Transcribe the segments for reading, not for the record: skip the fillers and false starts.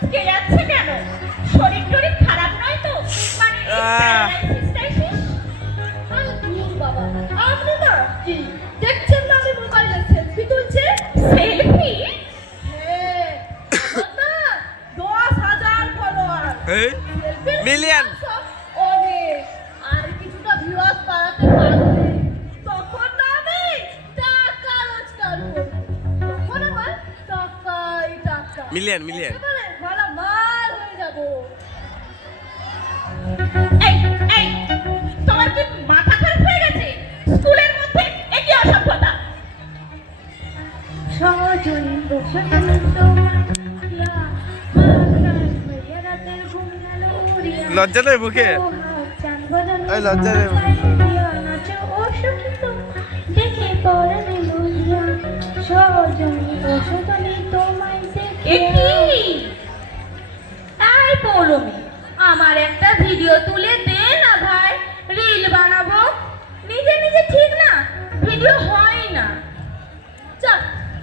কুচকে যাচ্ছে কেন? শরীর টরীর খারাপ নয় তো? মানে প্যারালাইসিস বাবা আপনি না কি দেখছেন না আমি মোবাইলে সেলফি তুলছে? সেলফি? হ্যাঁ বাবা 10,000 ফলোয়ার মিলিয়ন অনেক আর কিছুটা ভিউয়ার্স বাড়াতে পারলে তখন না আমি টাকা রোজগার করব তখন আমার টাকাই টাকা মিলিয়ন মিলিয়ন এবারে ভালো মাল হয়ে যাবো। এই এই তোমার কি মাথা খারাপ হয়ে গেছে? স্কুলের মধ্যে এ কি অসভ্যতা? সজনী বসন্ত মাতিয়া মাতাল হইয়া রাতের ঘুম গেল উড়িয়া লজ্জা নেই বুকে চাঁদ বাজানো এই লজ্জা নেই নাচো ও সখী তো দেখে পরাণে মহিয়া সজনী বসন্তনী তোমায় এ দেখে কি? তাই পৌলমি আমার একটা ভিডিও তুলে দে না ভাই, রিল বানাবো। নিজে নিজে ঠিক না, ভিডিও হয় না। চা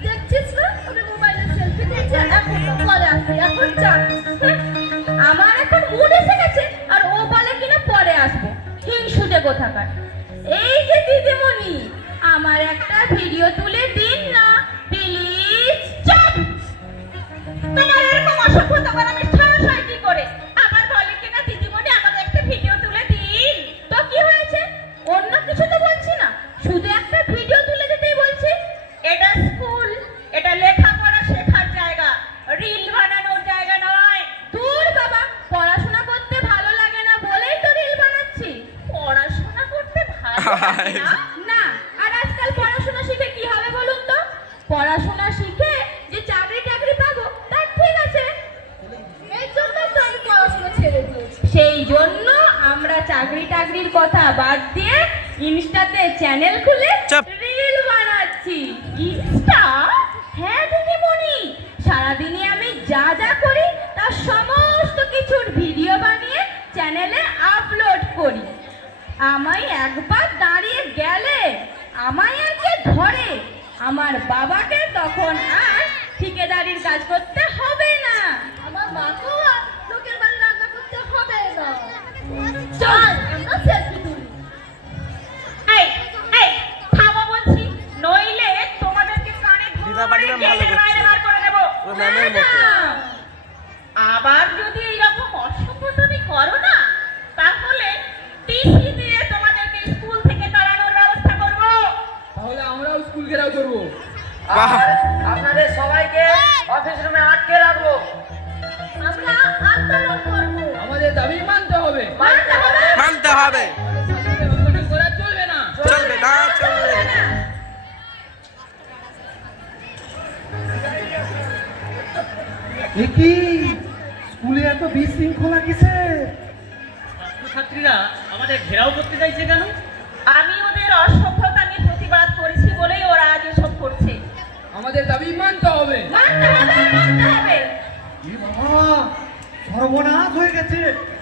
দেখছিস না ওদের মোবাইলে সেলফি তুলছে এখন পরে আসবে এখন চা আমার এখন মুড এসে গেছে আর ও বলে কিনা পরে আসবো। হিংসুটে কোথাকার। এই যে দিদিমণি, আমার একটা ভিডিও তুলে দিন না প্লিজ। চুপ! তোমার এরকম অসভ্যতা আমি সাহস হয় কি করে? আবার বলে কিনা দিদিমণি আমাকে একটা ভিডিও তুলে দিন। তো কি হয়েছে? অন্য কিছু তো বলছি না, শুধু একটা ভিডিও তুলে দিতেই বলছি। এটা স্কুল, এটা লেখাপড়া শেখার জায়গা, রিল বানানোর জায়গা নয়। দূর বাবা, পড়াশোনা করতে ভালো লাগে না বলেই তো রিল বানাচ্ছি। পড়াশোনা করতে ভালো লাগে না? না, আর আজকাল পড়াশোনা শিখে কি হবে বলুন তো? পড়াশোনা শিখে যে চাকরি টাকরি পাবো তা ঠিক আছে, এই জন্যই তো আমি পড়াশোনা ছেড়ে দিয়েছি। সেই জন্য আমরা চাকরি টাকরির কথা বাদ দিয়ে ইনস্টাতে চ্যানেল খুলে চাপ। রিল বানাচ্ছি। ইনস্টা? হ্যাঁ দিদিমণি, সারাদিনে আমি যা যা করি তার সমস্ত কিছুর ভিডিও বানিয়ে চ্যানেলে আপলোড করি। আমায় একবার দাঁড়িয়ে গেলে আমায় আর কে ধরে? আমার বাবাকে তখন আর ঠিকাদারির কাজ করতে হবে না। আমার মাকেও আর লোকের বাড়ি রান্না করতে হবে না। চল আমরা সেলফি তুলি। এই এই থামো বলছি, নইলে তোমাদেরকে কানে দিদা ধরে পাটিরা ভালো গেটের বাইরে বার করে দেবো। ও ম্যামের মতো। আবার যদি এইরকম অসভ্যতামি করো না, তাহলে টিসি দিয়ে তোমাদেরকে স্কুল থেকে তাড়ানোর ব্যবস্থা করব। তাহলে আমরাও স্কুল ঘেরাও করবো বাহ। আর আপনাদের সবাইকে অফিস রুমে আটকে রাখবো। আমরা আন্দোলন করবো। আমাদের দাবি মানতে হবে। মানতে হবে। মানতে হবে ছাত্রদের আন্দোলন করা চলবে না। চলবে না চলবে না কি স্কুলে এত বিশৃঙ্খলা কিসের? ছাত্রছাত্রীরা আমাদের ঘেরাও করতে চাইছে কেন? আমি ওদের অসভ্যতামি প্রতিবাদ করেছি বলেই ওরা আজ এসব করছে। আমাদের দাবি মানতে হবে। মানতে হবে, মানতে হবে। এ বাবা, সর্বনাশ হয়ে গেছে।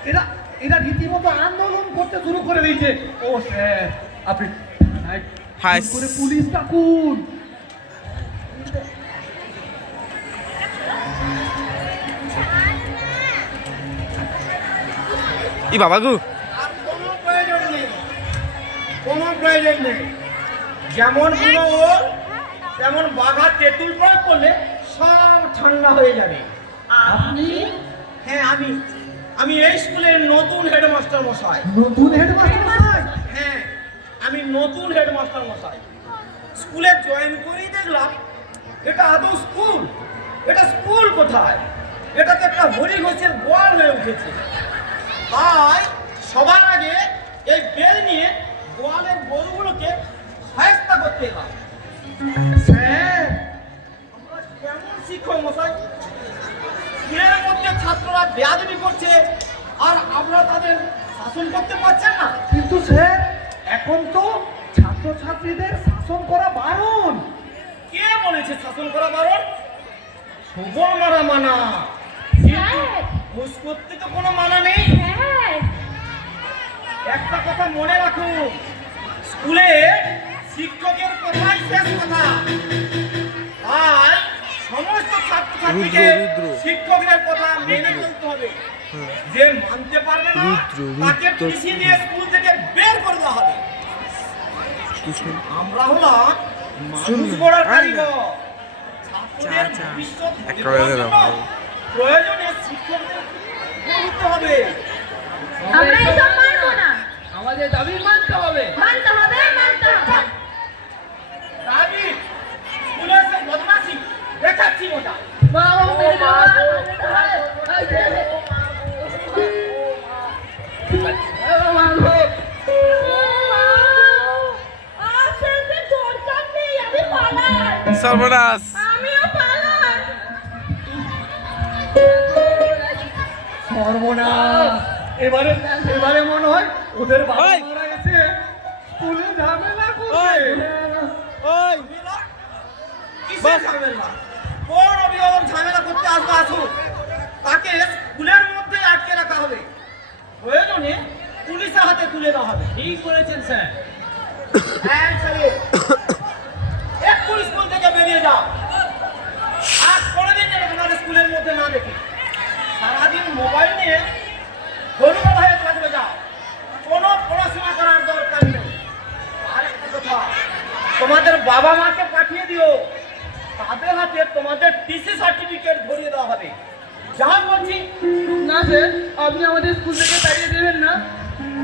এরা এরা রীতিমতো আন্দোলন করতে শুরু করে দিয়েছে। ও স্যার, আপনি থানায় হায়। ফোন করে পুলিশ ডাকুন। ই বাবা গু আর কোনো প্রয়োজন নেই, কোনো প্রয়োজন নেই। যেমন কোনো তেমন বাঘা তেঁতুল প্রয়োগ করলে সব ঠান্ডা হয়ে যাবে। আপনি হ্যাঁ আমি এই স্কুলের নতুন হেডমাস্টার মশাই। নতুন হেডমাস্টার মশাই? হ্যাঁ, আমি নতুন হেডমাস্টার মশাই। স্কুলে জয়েন করেই দেখলাম এটা আদৌ স্কুল? এটা স্কুল কোথায়? এটা তো একটা হরি ঘোষের গোয়াল হয়ে উঠেছে। তাই সবার আগে এই বেল নিয়ে গোয়ালের গরুগুলোকে সায়স্তা করতে হয়। স্যার, আমরা কেমন শিক্ষক মশাই? স্কুলের মধ্যে ছাত্ররা বেয়াদবি করছে আর আমরা তাদের শাসন করতে পারছেন না। কিন্তু স্যার এখন তো ছাত্রছাত্রীদের শাসন করা বারণ। কে বলেছে শাসন করা বারণ? সবল মারা মানা, স্যার, ঘুষ করতে তো কোনো মানা নেই। হ্যাঁ, একটা কথা মনে রাখুন, স্কুলে শিক্ষকের কথাই শেষ কথা। তাই সমস্ত ছাত্রছাত্রীকে রুদ্র। শিক্ষকদের কথা মেনে চলতে হবে। যে মানতে পারবে না তাকে টিসি দিয়ে স্কুল থেকে বের করে দেওয়া হবে। আমরা হলাম মানুষ গড়ার কারিগর। ছাত্রদের ভবিষ্যৎ একেবারে দাও। প্রয়োজনে শিক্ষকদের গুরুত্ব হবে। আমরা এসব মানবো না। আমাদের দাবি মানতে হবে। মানতে হবে, মানতে হবে। রাবি স্কুলে এসে বদমাশি দেখাচ্ছি ওটা। সর্বনাশ। আমিও পালাই। সর্বনাশ, এবারে এবারে মনে হয় ওদের বাবা ওই! মারা গেছে, স্কুলে ঝামেলা করবে। ওই কিসের ঝামেলা? কোন অভিভাবক ঝামেলা করতে আসবে আসুক, তাকে স্কুলের মধ্যে আটকে রাখা হবে। প্রয়োজনে পুলিশের হাতে তুলে দেওয়া হবে। ঠিক বলেছেন স্যার। হ্যাঁ, ছেলে। এক্ষুনি স্কুল থেকে বেরিয়ে যাও। আর কোনোদিন যেন তোমাদের স্কুলের মধ্যে না দেখি। সারাদিন মোবাইল নিয়ে হলুদ হয়ে থাকবে যাও। কোনো পড়াশোনা করার দরকার নেই। আর একটা কথা, তোমাদের বাবা মাকে পাঠিয়ে দিও, তাদের হাতে তোমাদের টিসি সার্টিফিকেট ধরিয়ে দেওয়া হবে। যা বলছি, না স্যার, আপনি আমাদের স্কুল থেকে তাড়িয়ে দেবেন না।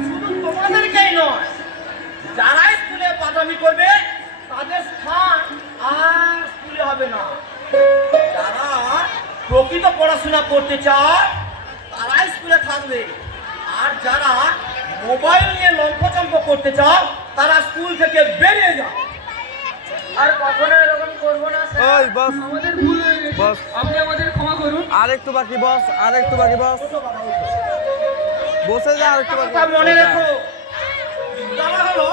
শুধু তোমাদেরকেই নয়, যারা স্কুলে বাদামি করবে তাদের স্থান আর স্কুলে হবে না। যারা প্রকৃত পড়াশোনা করতে চায় তারা স্কুলে থাকবে, আর যারা মোবাইল নিয়ে লম্পচম্প করতে চাও তারা স্কুল থেকে বেরিয়ে যাও। আর কখনো এরকম করবো না স্যার। ওই বস আমাদের ভুল হয়ে গেছে, বস। আপনি আমাদের ক্ষমা করুন। আরেকটু বাকি বস, আরেকটু বাকি বস। বসে যা, আরেকটু বাকি। কথা মনে রেখো, বিদ্যালয় হলো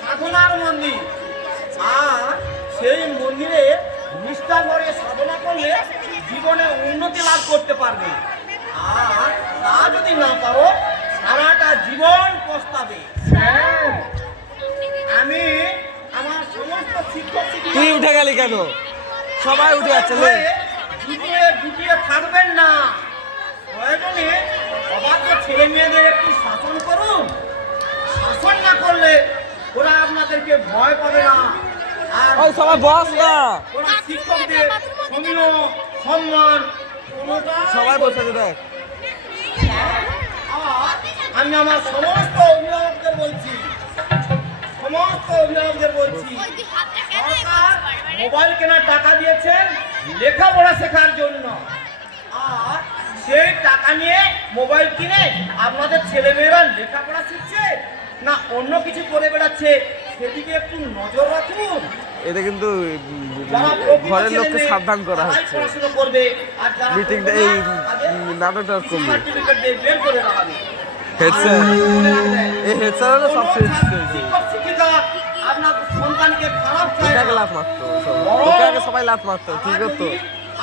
সাধনার মন্দির, আর সেই মন্দিরে নিষ্ঠা ভরে সাধনা করলে জীবনে উন্নতি লাভ করতে পারবে। আর তা যদি না পারো সারাটা জীবন পস্তাবে। আমি আমার সমস্ত শিক্ষক তুই উঠে গেলি কেন? সবাই উঠে যাচ্ছে লে। গুটিয়ে থাকবেন না। প্রয়োজনে অবাধ্য ছেলে মেয়েদের একটু শাসন করুন। শাসন না করলে ওরা আপনাদেরকে ভয় পাবে না। আর ওই সবাই বস না। ওরা শিক্ষকদের সমীহ সম্মান কোনোটাই সবাই বসে আছে দেখ। আর আমি আমার সমস্ত অভিভাবকদের বলছি, সরকার মোবাইল কেনার টাকা দিয়েছেন লেখাপড়া শেখার জন্য, আর সেই টাকা নিয়ে মোবাইল কিনে আপনাদের ছেলেমেয়েরা লেখাপড়া শিখছে না অন্য কিছু করে বেড়াচ্ছে, সেদিকে একটু নজর রাখুন। এটা কিন্তু যারা প্রকৃত ঘরের লোককে ছেলেমেয়ে সাবধান করা তারাই হচ্ছে। পড়াশোনা করবে, আর যারা মিটিংটা করবে এই না, তাদের নাটকটা করবে। সার্টিফিকেট দিয়ে বের করে দেওয়া হবে। হেড স্যার, মনে রাখবেন, এই হেড স্যার হলো কোনো সবচেয়ে শিক্ষক শিক্ষিকা আপনার সন্তানকে খারাপ চায় তোকে আগে না। লাত মারতো, তোকে আগে সবাই লাত মারতো, ঠিক আছে?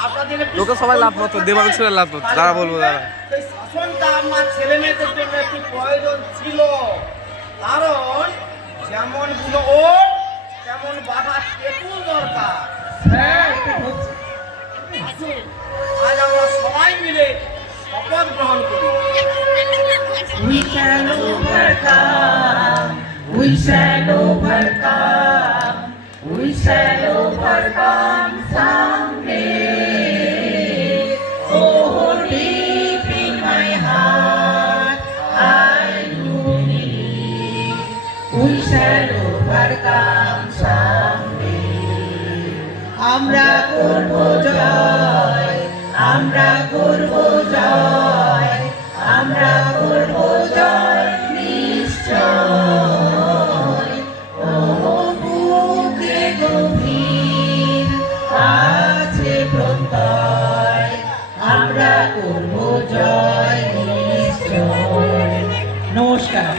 আপনাদের একটু তোকে সবাই লাত মারতো, দেবাংশুরে লাত মারতো। দাঁড়া বলবো, দাঁড়া। সেই শাসনটা আমার ছেলে মেয়েদের জন্য একটু প্রয়োজন ছিল, কারণ যেমন গুলো ওর তেমন বাধা তেঁতুল দরকার। আসুন, আজ আমরা সবাই মিলে শপথ গ্রহণ করি। We shall overcome. We shall overcome. We shall overcome someday. Oh, deep in my heart, I do believe we shall overcome someday. আমরা করব জয়, আমরা করব জয়, আমরা করব জয় নিশ্চয়। ও বুকে গভীর আছে প্রত্যয়, আমরা করব জয় নিশ্চয়। নমস্কার।